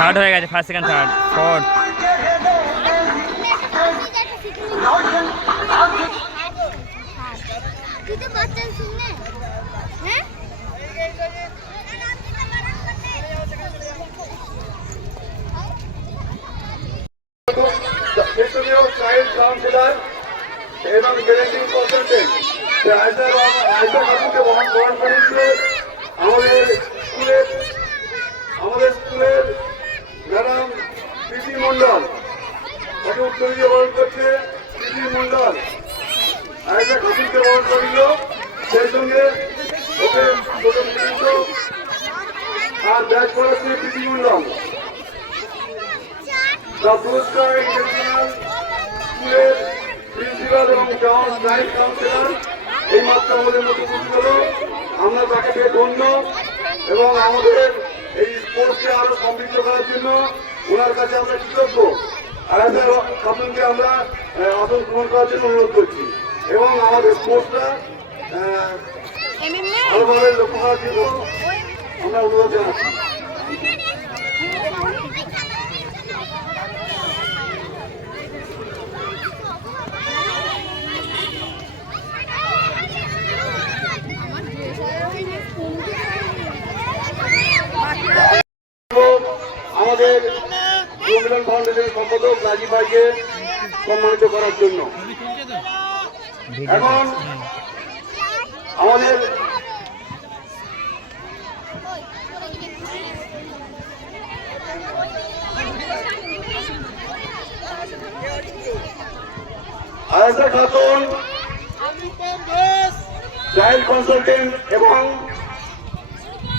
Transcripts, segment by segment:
Third হয়ে গেছে first second third fourth এবং গ্রেডিং কনসালটেন্ট আয়সা আয়সা কাকুকে বহন গ্রহণ করেছে আমাদের স্কুলের আমাদের স্কুলের ম্যাডাম প্রীতি মণ্ডল, তাকে উত্তর দিয়ে বরণ করছে প্রীতি মণ্ডল আয়সা কাকুকে বরণ করিল, সেই সঙ্গে ওকে আর ব্যাগ করাচ্ছে স্কুলের প্রিন্সিপাল এবং চাইল্ড কাউন্সিলর, এই মাত্র আমাদের উপস্থিত হলো। আমরা তাকে ধন্য এবং আমাদের এই স্পোর্টসকে আরও সমৃদ্ধ করার জন্য ওনার কাছে আমরা কৃতজ্ঞ। আরাধা খাতুনকে আমরা আসন গ্রহণ করার জন্য অনুরোধ করছি। এবং আমাদের স্পোর্টসটা ভালোভাবে লক্ষ্য করার জন্য আমরা অনুরোধ জানাচ্ছি। আমাদের ফাউন্ডেশনের সম্পাদক রাজীব ভাইকে সম্মানিত করার জন্য। এখন আমাদের আয়েশা খাতুন চাইল্ড কনসালটেন্ট এবং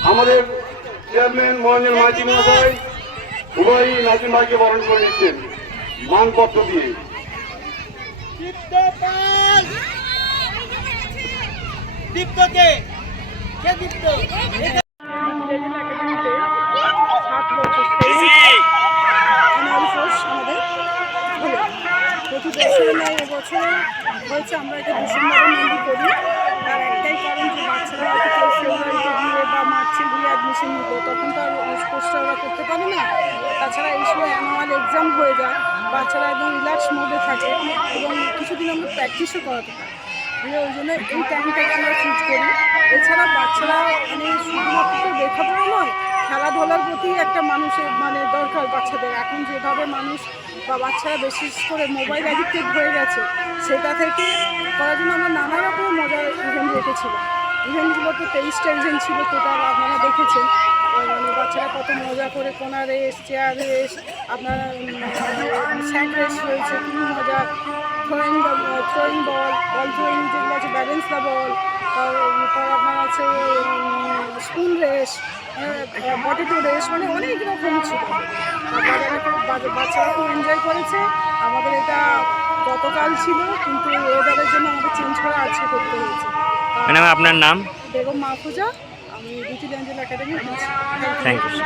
আমাদের চেয়ারম্যান মহেন্দ্র মাঝি মহাশয় উভয়ই নাজিম ভাইকে বরণ করে নিচ্ছেন মানপত্র দিয়ে। দীপ্তকে কে দীপ্ত সাত বছর অ্যানালিসিস আমাদের হলো প্রতি বছর নয় এবছর আমরা এটা ডিসেম্বরে মেনলি করি। তার একটাই কারণ যে বাচ্চারা হয়তো বা মার্চে গিয়ে অ্যাডমিশন তখন তো আর স্পোর্টসটা ওরা করতে পারে না। তাছাড়া এই সময় অ্যানুয়াল এক্সাম হয়ে যায়, বাচ্চারা একদম রিল্যাক্স মোডে থাকে এবং কিছুদিন আমরা প্র্যাকটিসও করাতে পারি। ওই জন্য এই টাইমটাকে আমরা চুজ এছাড়া বাচ্চারা মানে শুধুমাত্র লেখাপড়া নয় খেলাধুলার প্রতি একটা মানুষের মানে দরকার বাচ্চাদের। এখন যেভাবে মানুষ বা বাচ্চারা বিশেষ করে মোবাইল অ্যাডিক্টেড হয়ে গেছে, সেটা থেকে করার জন্য আমরা নানা রকম মজার ইভেন্ট রেখেছিলাম ইভেন্টগুলো তো তেইশটা ইভেন্ট ছিল টোটাল, আপনারা দেখেছেন। মানে বাচ্চারা কত মজা করে কোনা রেস চেয়ার রেস আপনার স্যাক রেস রয়েছে খুবই মজা throwing throwing ball the ball তারপর আপনার আছে স্কুল রেস পটেটো রেস মানে অনেক রকম ছিল। বাচ্চারা খুব এনজয় করেছে। আমাদের এটা গতকাল ছিল কিন্তু ওয়েদারের জন্য আমাদের চেঞ্জ করা আজকে করতে হয়েছে। ম্যাডাম আপনার নাম? বেগম মাহফুজা আমি বিটি ডেঞ্জেল একাডেমি থ্যাংক ইউ